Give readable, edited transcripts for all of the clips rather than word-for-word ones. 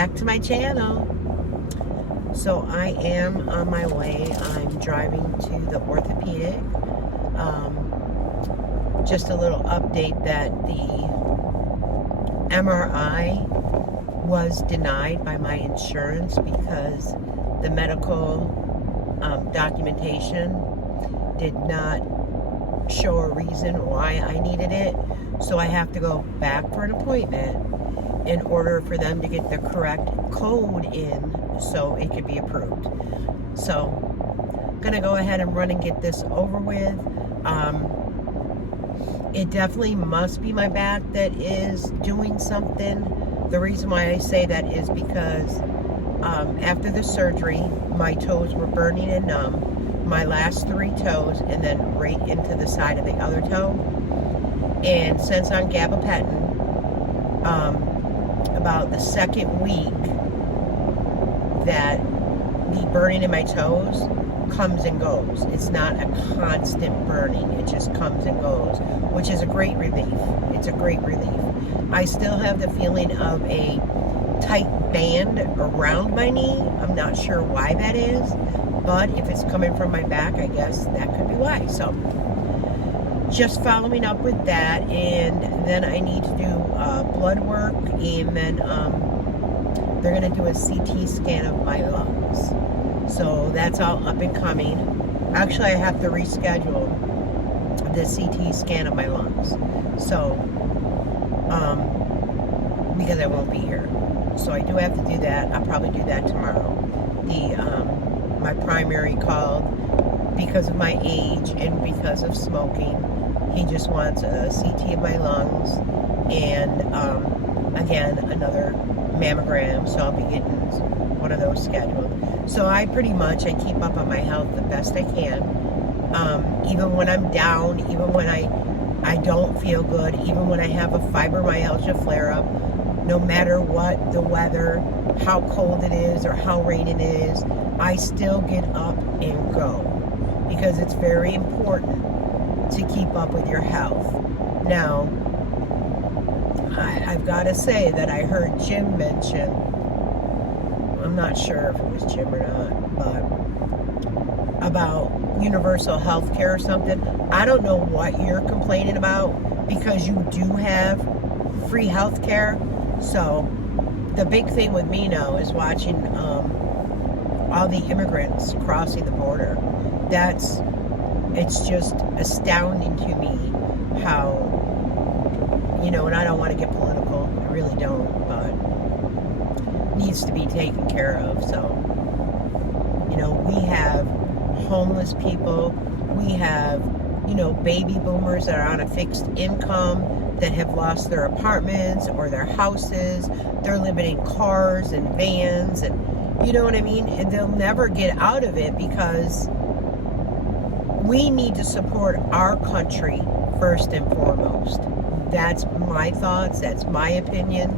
back to my channel. So I am on my way. I'm driving to the orthopedic. Just a little update that the MRI was denied by my insurance because the medical documentation did not show a reason why I needed it. So I have to go back for an appointment in order for them to get the correct code in so it could be approved. So I'm gonna go ahead and run and get this over with. It definitely must be my back that is doing something. The reason why I say that is because after the surgery, my toes were burning and numb, my last 3 toes, and then right into the side of the other toe. And since I'm gabapentin, about the second week, that the burning in my toes comes and goes. It's not a constant burning. It just comes and goes, which is a great relief. It's a great relief. I still have the feeling of a tight band around my knee. I'm not sure why that is, but if it's coming from my back, I guess that could be why. So just following up with that, and then I need to do blood work, and then they're going to do a CT scan of my lungs. So that's all up and coming. Actually, I have to reschedule the CT scan of my lungs. So, because I won't be here. So I do have to do that. I'll probably do that tomorrow. My primary called because of my age and because of smoking. He just wants a CT of my lungs and again another mammogram. So I'll be getting one of those scheduled. So I keep up on my health the best I can. Even when I'm down, even when I don't feel good, even when I have a fibromyalgia flare-up, no matter what the weather, how cold it is or how rainy it is, I still get up and go because it's very important to keep up with your health. Now, I've got to say that I heard Jim mention, I'm not sure if it was Jim or not, but about universal health care or something. I don't know what you're complaining about because you do have free health care. So the big thing with me now is watching all the immigrants crossing the border. It's just astounding to me how, and I don't want to get political, I really don't, but needs to be taken care of. So, we have homeless people, we have, baby boomers that are on a fixed income that have lost their apartments or their houses. They're living in cars and vans and, you know what I mean? And they'll never get out of it because we need to support our country first and foremost. That's my thoughts. That's my opinion.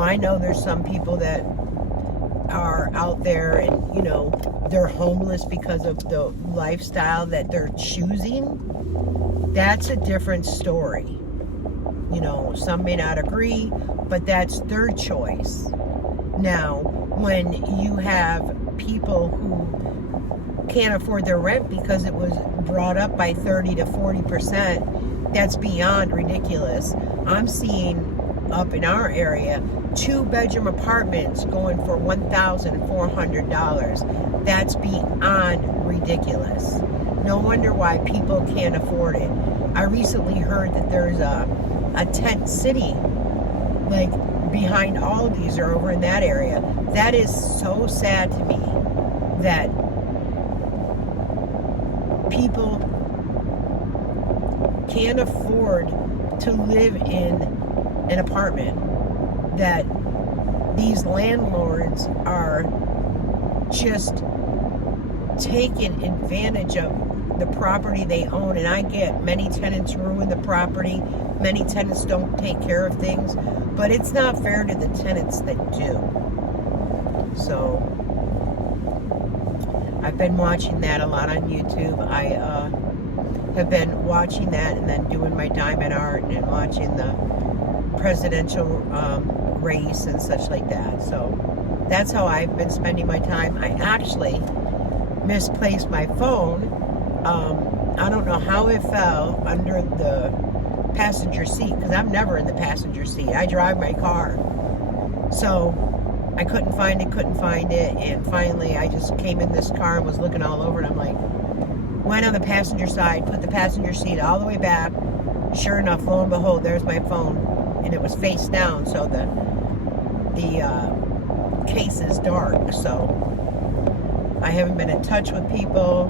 I know there's some people that are out there and, they're homeless because of the lifestyle that they're choosing. That's a different story. Some may not agree, but that's their choice. Now, when you have people who can't afford their rent because it was brought up by 30 to 40%, that's beyond ridiculous. I'm seeing up in our area 2-bedroom apartments going for $1,400. That's beyond ridiculous. No wonder why people can't afford it. I recently heard that there's a tent city like behind Aldi's or over in that area. That is so sad to me that people can't afford to live in an apartment, that these landlords are just taking advantage of the property they own. And I get many tenants ruin the property, many tenants don't take care of things, but it's not fair to the tenants that do. So I've been watching that a lot on YouTube. I have been watching that and then doing my diamond art and watching the presidential race and such like that. So that's how I've been spending my time. I actually misplaced my phone. I don't know how it fell under the passenger seat, because I'm never in the passenger seat. I drive my car. So I couldn't find it, and finally I just came in this car and was looking all over, and I'm like, went on the passenger side, put the passenger seat all the way back. Sure enough, lo and behold, there's my phone, and it was face down, so the case is dark. So I haven't been in touch with people.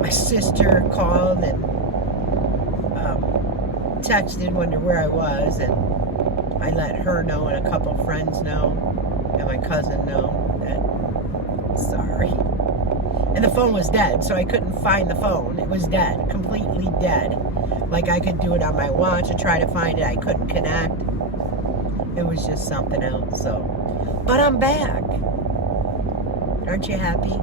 My sister called and texted, wondered where I was, and I let her know, and a couple friends know, and my cousin know that, sorry. And the phone was dead, so I couldn't find the phone. It was dead, completely dead. Like, I could do it on my watch and try to find it. I couldn't connect. It was just something else, so. But I'm back. Aren't you happy?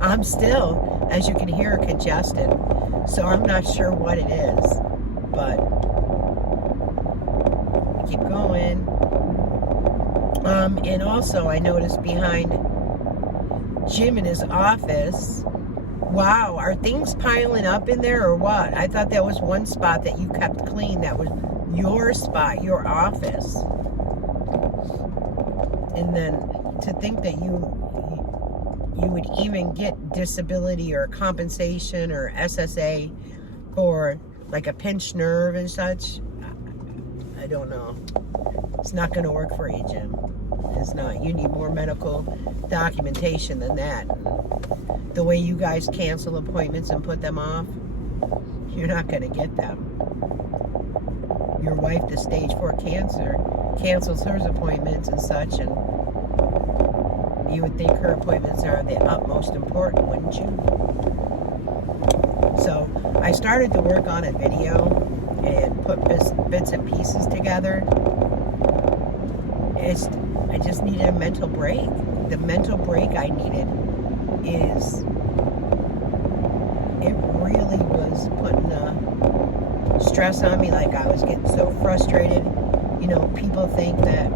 I'm still, as you can hear, congested. So I'm not sure what it is. But keep going. And also, I noticed behind Jim in his office, wow, are things piling up in there or what? I thought that was one spot that you kept clean. That was your spot, your office. And then to think that you would even get disability or compensation or SSA for like a pinched nerve and such, I don't know. It's not going to work for you, Jim. It's not. You need more medical documentation than that. The way you guys cancel appointments and put them off, you're not going to get them. Your wife, the stage 4 cancer, cancels her appointments and such, and you would think her appointments are the utmost important, wouldn't you? So I started to work on a video and put bits and pieces together. I just needed a mental break. The mental break I needed is, it really was putting a stress on me. Like, I was getting so frustrated. You know, people think that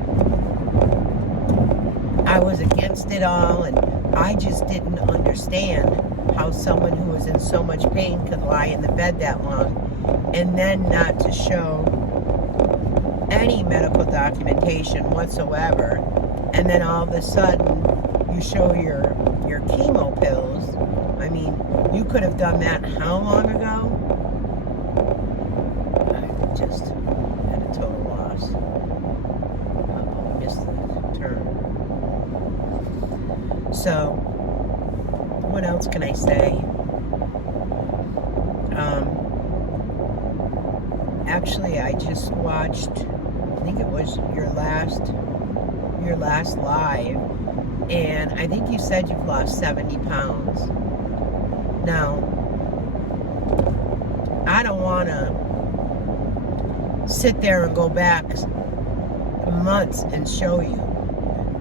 I was against it all, and I just didn't understand how someone who was in so much pain could lie in the bed that long and then not to show any medical documentation whatsoever, and then all of a sudden you show your chemo pills. I mean, you could have done that how long ago? I'm just at a total loss. Uh-oh, missed the turn. So, what else can I say? Actually, I just watched, I think it was your last live, and I think you said you've lost 70 pounds. Now, I don't want to sit there and go back months and show you.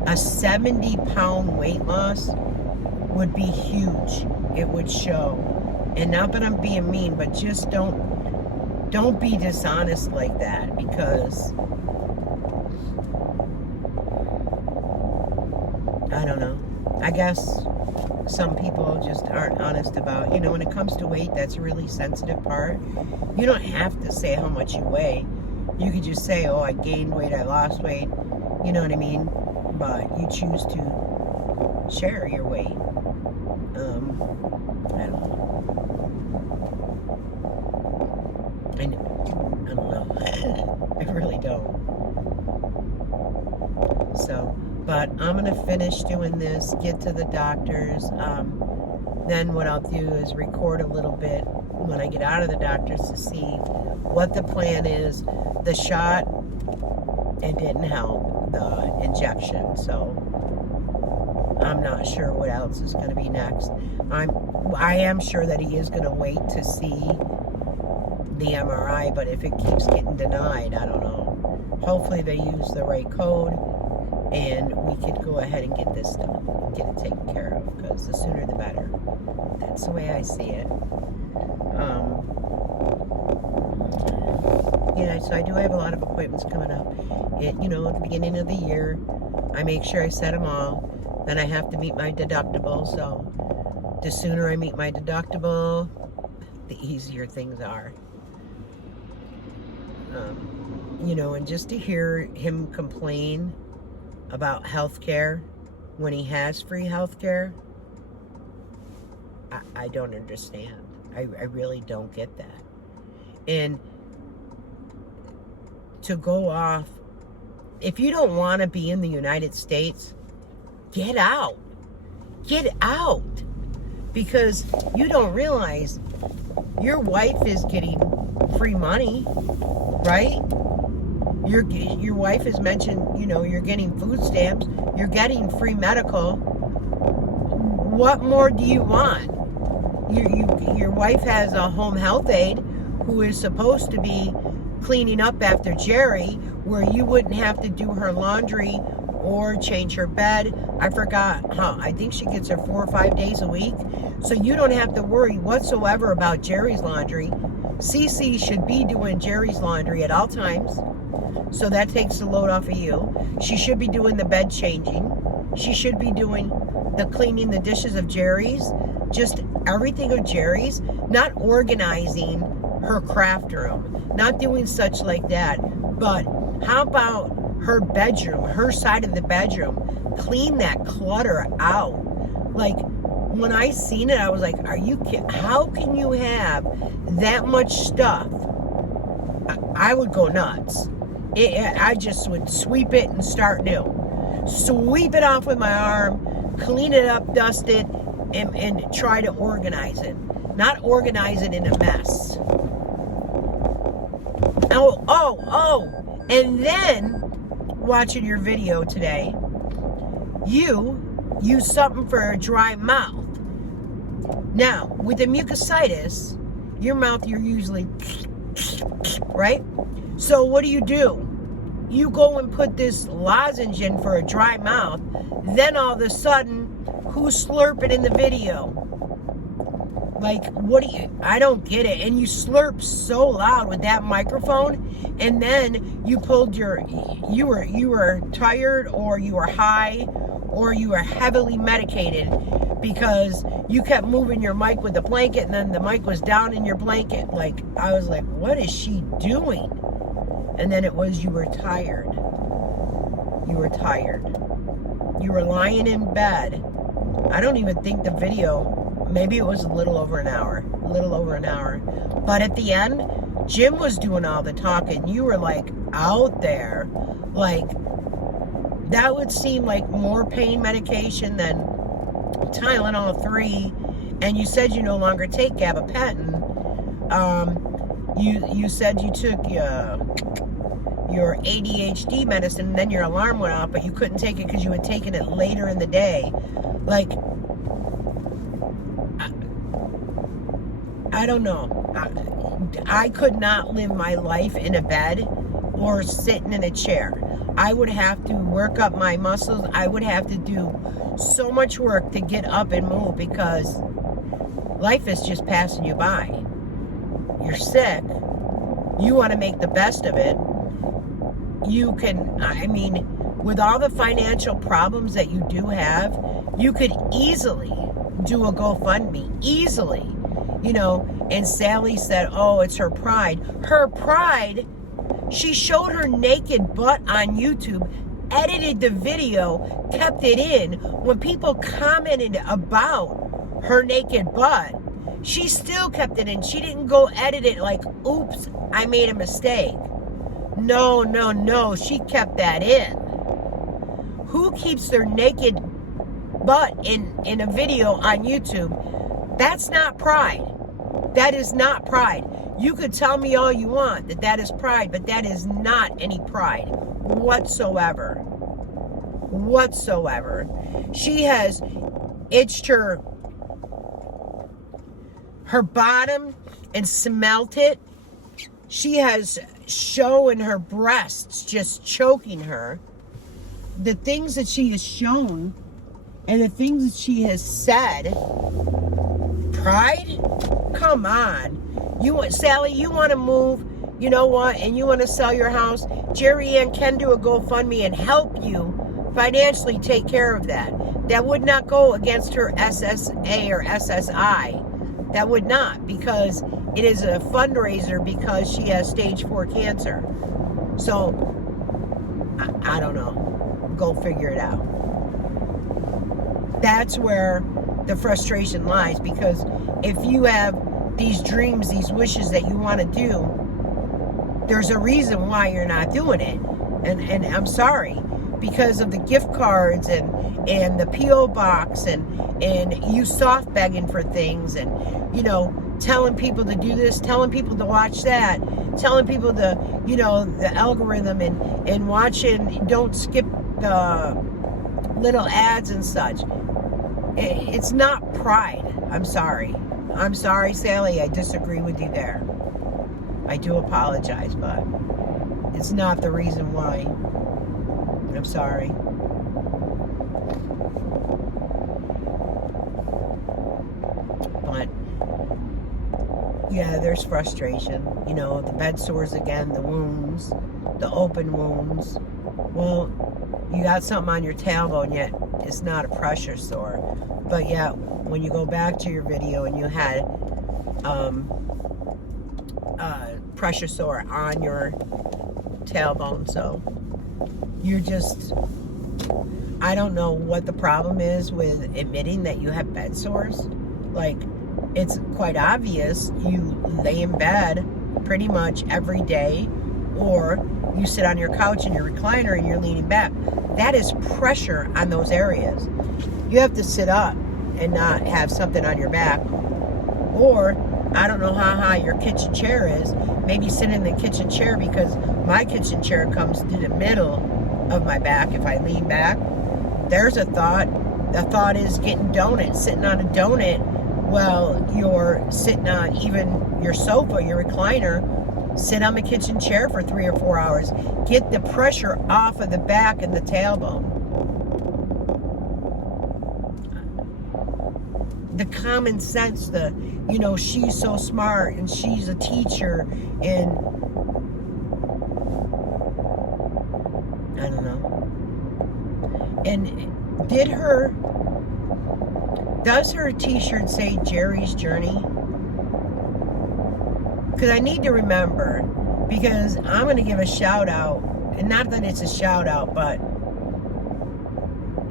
A 70-pound weight loss would be huge. It would show. And not that I'm being mean, but just don't be dishonest like that, because I don't know. I guess some people just aren't honest about, you know, when it comes to weight, that's a really sensitive part. You don't have to say how much you weigh. You could just say, oh, I gained weight, I lost weight. You know what I mean? But you choose to share your weight. I don't know. I don't know. I really don't. So, but I'm going to finish doing this, get to the doctors. Then what I'll do is record a little bit when I get out of the doctors to see what the plan is. The shot, it didn't help, the injection. So I'm not sure what else is going to be next. I am sure that he is going to wait to see the MRI, but if it keeps getting denied, I don't know. Hopefully they use the right code and we could go ahead and get this done, get it taken care of, because the sooner the better. That's the way I see it. Yeah, so I do have a lot of appointments coming up. At the beginning of the year, I make sure I set them all. Then I have to meet my deductible. So the sooner I meet my deductible, the easier things are. And just to hear him complain about health care when he has free health care, I don't understand. I really don't get that. And to go off, if you don't want to be in the United States, get out. Get out. Because you don't realize your wife is getting free money, right? Your wife has mentioned, you're getting food stamps, you're getting free medical. What more do you want? Your wife has a home health aide who is supposed to be cleaning up after Jerry, where you wouldn't have to do her laundry or change her bed. I forgot how. I think she gets her 4 or 5 days a week. So you don't have to worry whatsoever about Jerry's laundry. Cece should be doing Jerry's laundry at all times. So that takes the load off of you. She should be doing the bed changing. She should be doing the cleaning the dishes of Jerry's. Just everything of Jerry's. Not organizing her craft room. Not doing such like that. But how about her bedroom, her side of the bedroom? Clean that clutter out. Like, when I seen it, I was like, are you kidding? How can you have that much stuff? I would go nuts. I just would sweep it and start new. Sweep it off with my arm, clean it up, dust it, and try to organize it. Not organize it in a mess. Oh. And then, watching your video today, you use something for a dry mouth. Now, with the mucositis, your mouth, you're usually, right? So what do? You go and put this lozenge in for a dry mouth. Then all of a sudden, who's slurping in the video? Like, I don't get it. And you slurp so loud with that microphone, and then you pulled you were tired, or you were high, or you were heavily medicated, because you kept moving your mic with the blanket, and then the mic was down in your blanket. Like, I was like, what is she doing? And then it was, you were tired. You were tired. You were lying in bed. I don't even think the video, maybe it was a little over an hour. But at the end, Jim was doing all the talking. You were like out there. Like, that would seem like more pain medication than Tylenol 3. And you said you no longer take gabapentin. You said you took your ADHD medicine, and then your alarm went off, but you couldn't take it because you had taken it later in the day. Like, I don't know. I could not live my life in a bed or sitting in a chair. I would have to work up my muscles. I would have to do so much work to get up and move, because life is just passing you by. You're sick. You want to make the best of it. You can, with all the financial problems that you do have, you could easily do a GoFundMe. Easily. And Sally said, oh, it's her pride. Her pride, she showed her naked butt on YouTube, edited the video, kept it in. When people commented about her naked butt, she still kept it in. She didn't go edit it like, oops, I made a mistake. No. She kept that in. Who keeps their naked butt in a video on YouTube? That's not pride. That is not pride. You could tell me all you want that is pride, but that is not any pride whatsoever. She has itched her bottom and smelt it. She has shown her breasts just choking her. The things that she has shown and the things that she has said. Pride? Come on. Sally, you want to move you know what, and you want to sell your house, Jerry Ann can do a GoFundMe and help you financially take care of that. That would not go against her SSA or SSI. That would not, because it is a fundraiser because she has stage 4 cancer. So, I don't know. Go figure it out. That's where the frustration lies, because if you have these dreams, these wishes that you want to do, there's a reason why you're not doing it. And I'm sorry, because of the gift cards and the P.O. box and you soft begging for things and, you know, telling people to do this, telling people to watch that, telling people to, you know, the algorithm and watching, don't skip the little ads and such. It's not pride. I'm sorry. I'm sorry, Sally. I disagree with you there. I do apologize, but it's not the reason why. I'm sorry. But yeah, there's frustration. You know, the bed sores again, the wounds, the open wounds. Well, you got something on your tailbone, yet it's not a pressure sore. But yeah, when you go back to your video and you had pressure sore on your tailbone, so you're just, I don't know what the problem is with admitting that you have bed sores. Like, it's quite obvious. You lay in bed pretty much every day, or you sit on your couch in your recliner and you're leaning back. That is pressure on those areas. You have to sit up and not have something on your back. Or, I don't know how high your kitchen chair is. Maybe sit in the kitchen chair, because my kitchen chair comes to the middle of my back if I lean back. There's a thought. The thought is getting donuts, sitting on a donut while you're sitting on even your sofa, your recliner. Sit on the kitchen chair for 3 or 4 hours. Get the pressure off of the back and the tailbone. The common sense, the, you know, she's so smart and she's a teacher and I don't know. And does her t-shirt say Jerry's Journey? Because I need to remember, because I'm going to give a shout out, and not that it's a shout out, but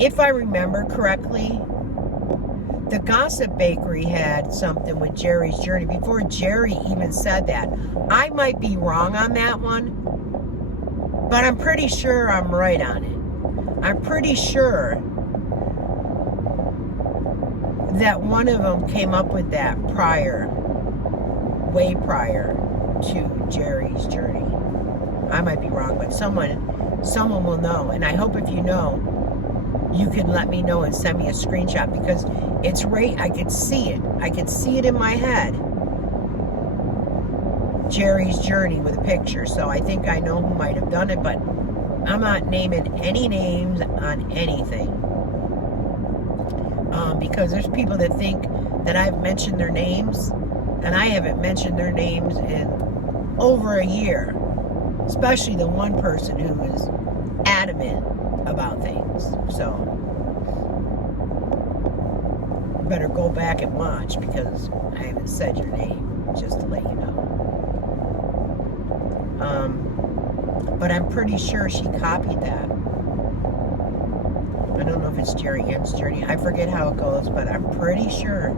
if I remember correctly, the Gossip Bakery had something with Jerry's Journey before Jerry even said that. I might be wrong on that one, but I'm pretty sure I'm right on it. I'm pretty sure that one of them came up with that way prior to Jerry's Journey. I might be wrong, but someone will know. And I hope if you know, you can let me know and send me a screenshot, because it's right, I could see it. I could see it in my head. Jerry's Journey with a picture. So I think I know who might have done it, but I'm not naming any names on anything. Because there's people that think that I've mentioned their names, and I haven't mentioned their names in over a year. Especially the one person who is adamant about things. So better go back and watch, because I haven't said your name, just to let you know. But I'm pretty sure she copied that. I don't know if it's Jerry Ann's Journey. I forget how it goes, but I'm pretty sure.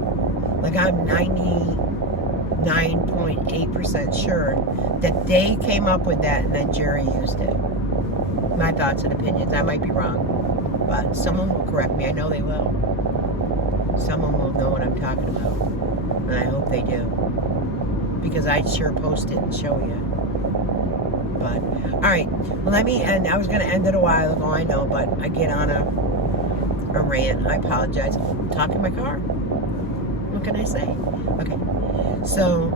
Like, I'm 99.8% sure that they came up with that and then Jerry used it. My thoughts and opinions. I might be wrong, but someone will correct me. I know they will. Someone will know what I'm talking about, and I hope they do, because I'd sure post it and show you. But all right, well, let me end. I was going to end it a while ago, I know, but I get on a rant. I apologize. I'm talking my car. What can I say? Okay, so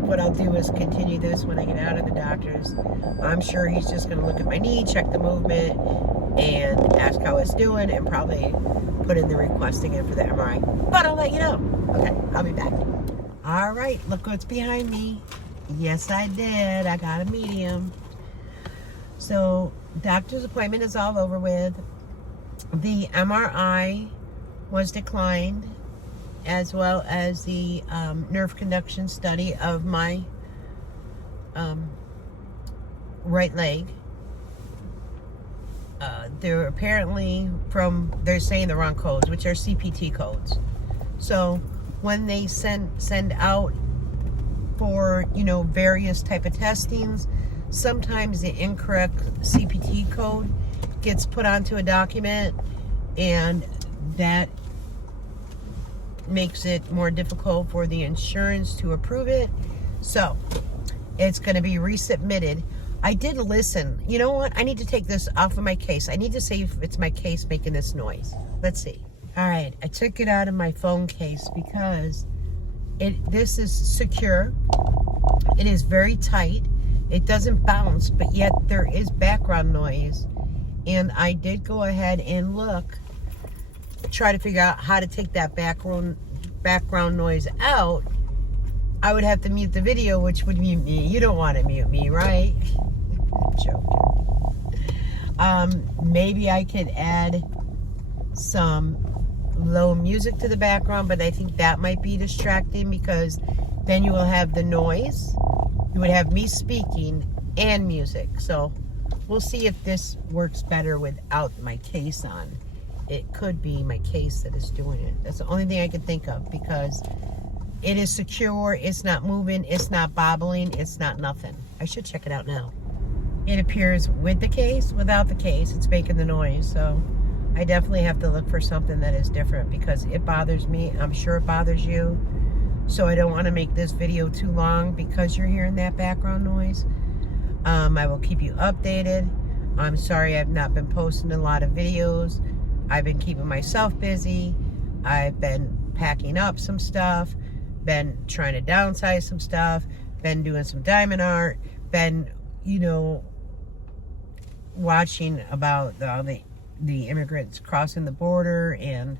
what I'll do is continue this when I get out of the doctor's. I'm sure he's just going to look at my knee, check the movement, and ask how it's doing, and probably put in the request again for the MRI. But I'll let you know. Okay, I'll be back. All right, look what's behind me. Yes, I did. I got a medium. So, doctor's appointment is all over with. The MRI was declined, as well as the nerve conduction study of my right leg. They're apparently they're saying the wrong codes, which are CPT codes. So when they send out for, various type of testings, sometimes the incorrect CPT code gets put onto a document, and that makes it more difficult for the insurance to approve it. So it's going to be resubmitted. I did listen. You know what? I need to take this off of my case. I need to see if it's my case making this noise. Let's see. All right. I took it out of my phone case because this is secure. It is very tight. It doesn't bounce, but yet there is background noise. And I did go ahead and try to figure out how to take that background noise out. I would have to mute the video, which would mute me. You don't want to mute me, right? Joking. Maybe I could add some low music to the background, but I think that might be distracting, because then you will have the noise. You would have me speaking and music. So we'll see if this works better without my case on. It could be my case that is doing it. That's the only thing I can think of, because it is secure. It's not moving. It's not bobbling. It's not nothing. I should check it out now. It appears with the case, without the case, it's making the noise. So I definitely have to look for something that is different, because it bothers me. I'm sure it bothers you. So I don't want to make this video too long because you're hearing that background noise. I will keep you updated. I'm sorry I've not been posting a lot of videos. I've been keeping myself busy. I've been packing up some stuff, been trying to downsize some stuff, been doing some diamond art, been, watching about the immigrants crossing the border, and,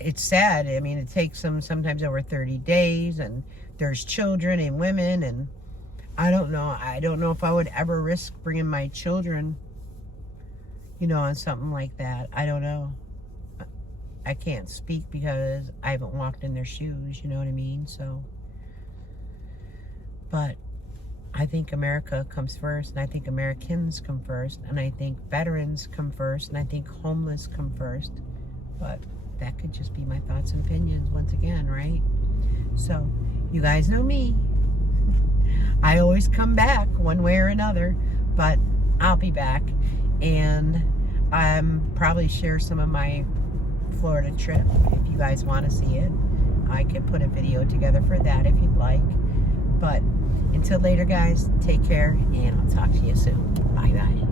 it's sad. I mean, it takes them sometimes over 30 days, and there's children and women, and I don't know. I don't know if I would ever risk bringing my children, on something like that. I don't know. I can't speak because I haven't walked in their shoes, you know what I mean? So, but I think America comes first, and I think Americans come first, and I think veterans come first, and I think homeless come first. But that could just be my thoughts and opinions once again, right? So, you guys know me. I always come back one way or another, but I'll be back, and probably share some of my Florida trip. If you guys want to see it, I could put a video together for that if you'd like. But until later, guys, take care, and I'll talk to you soon. Bye bye.